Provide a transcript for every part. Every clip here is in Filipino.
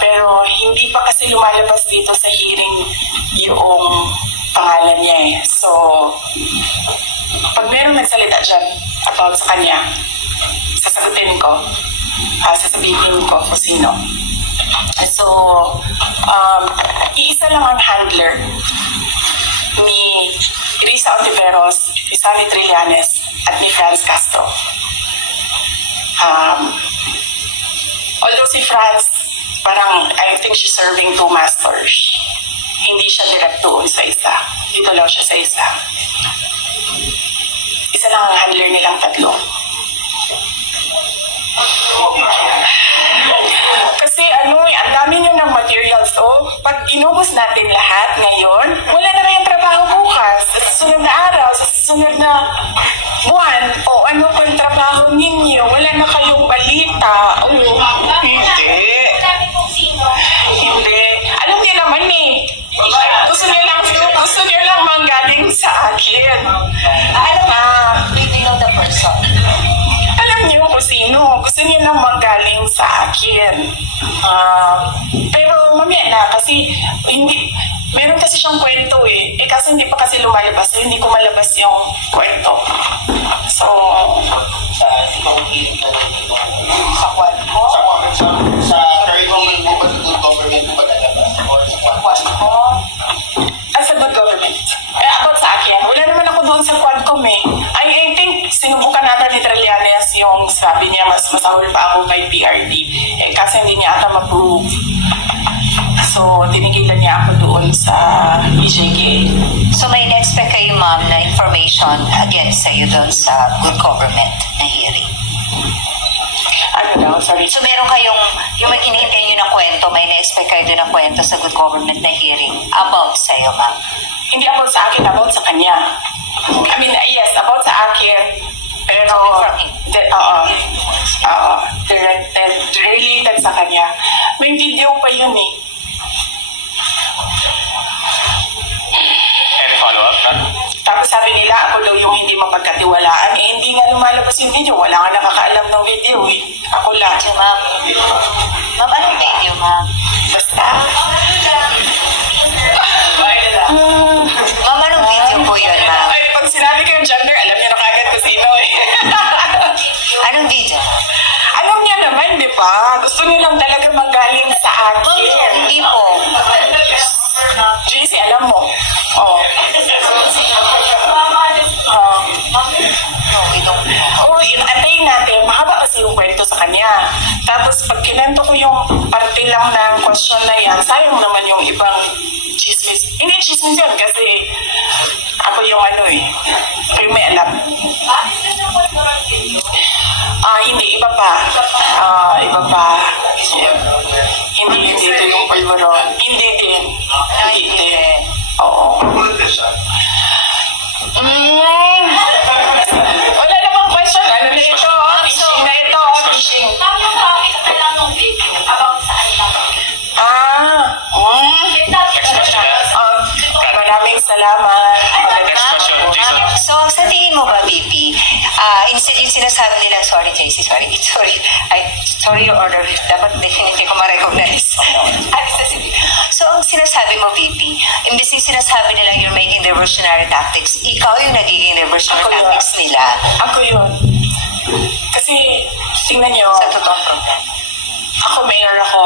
Pero hindi pa kasi lumalabas dito sa hearing yung pangalan niya eh. So, pag merong nagsalita dyan about sa kanya, sasagutin ko, sasabihin ko kung sino. So, iisa lang ang handler ni Risa Ontiveros, Isani Trillanes, at ni Franz Castro. Although si Franz, parang I think she's serving two masters. Hindi siya direct doon sa isa. Dito lang siya sa isa. Isa lang ang handler nilang tatlo. Kasi ang dami nyo ng materials. So, pag inubos natin lahat ngayon, wala na kayong trabaho bukas. Sa susunod na araw, sa susunod na buwan, o ano po yung trabaho ninyo, wala na kayong balita. Hindi. Hindi. Alam niyo naman eh. Gusto niyo lang manggaling sa akin. Alam na. We know the person. Alam niyo kung sino. Gusto niyo lang manggaling sa akin. Pero mamaya na kasi hindi, meron kasi siyang kwento eh. Kasi hindi pa kasi lumalabas. So hindi ko malabas yung kwento. So, Sa kwan ko? Sa third moment mo ba sa good government mo ba lalabas? Or sa Kwan ko? sa good government. About sa akin, wala naman ako doon sa Quadcom eh. I think sinubukan natin ni Trillanes yung sabi niya mas masahol pa ako kay PRD. Kasi hindi niya ata ma-prove. So, tinigilan niya ako doon sa EJK. So may na-expect kayo, ma'am, na information against sa'yo doon sa good government na hearing? Ano daw? Sorry. So meron kayong, yung hinihintay nyo ng kwento, may na-expect kayo doon ng kwento sa good government na hearing about sa'yo, ma'am? Hindi about sa akin, about sa kanya. I mean, yes, about sa akin. Pero, related sa kanya. May video pa yun eh. any follow-up? Tapos sabi nila, ako daw yung hindi mapagkatiwalaan. Eh, hindi nga lumalabas yung video. Wala nga nakakaalam ng video eh. Ako lang. So, ma'am, anong video, ma'am? Basta. Ma'am, anong video po yun, ma'am? Ay, pag sinabi ko yung gender, alam niyo na kagad kung sino eh. Anong video? Alam niya naman, di ba? Gusto niyo lang talaga manggaling sa akin. Hindi po. JC, alam mo. Oh. Antayin natin. Mahaba kasi yung kwento sa kanya. Tapos pag kinento ko yung parte lang ng question na yan, sayang naman yung ibang chismis. Hindi chismis yun kasi ako yung ako yung may alam. Hindi, iba pa. Iba pa. Hindi ito yung pulveron. Hindi din. Hindi din. Oo. Wala namang question. Ano na ito? Fishing na ito. Fishing. Tapos bakit ka lang ng video about saan lang? Maraming salamat. Next question, Jason. So, sa tingin mo ba, VP, yung sinasabi nila, sorry, JC, sorry your order, dapat definitely ko ma-recognize. So, ang sinasabi mo, VP, imbes yung sinasabi nila you're making diversionary tactics, ikaw yung nagiging diversionary tactics nila. Ako yun. Kasi, tingnan nyo, Sa totoong program. ako mayor ako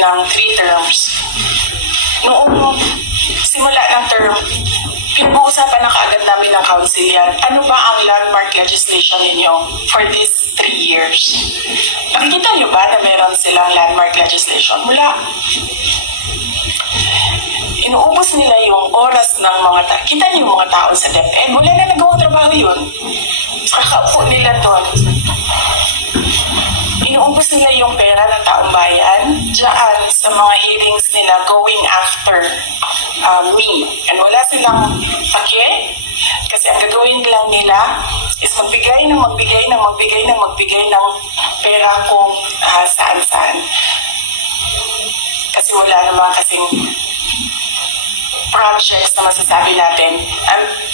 ng 3 terms. Noong simula ng term, pinag-uusapan na kaagad namin ng council yan. Ano ba ang landmark legislation ninyo for these 3 years? Nakikita nyo ba na meron silang landmark legislation? Wala. Inuubos nila yung oras ng mga tao. Kita niyo yung mga tao sa DepEd. Wala na nagawang trabaho yun. Kakaupo nila doon. Inuubos nila yung pera ng taong bayan dyan sa mga hearings nila going after me. And wala silang pake kasi ang gagawin lang nila is magbigay ng pera kung saan-saan. Kasi wala naman kasing projects na masasabi natin.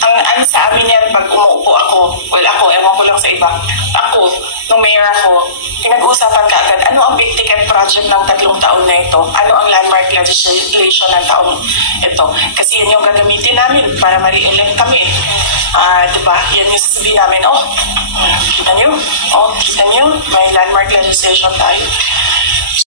Ang sa amin yan, pag umuupo ako, ewan ko lang sa iba, ako, nung mayor ako, pinag-uusapan ka agad, ano ang big ticket project ng 3 taon na ito? Ano ang landmark legislation ng taong ito? Kasi yun yung gagamitin namin para mali-elect kami. Diba? Yan yung sasabihin namin, kita nyo, may landmark legislation tayo.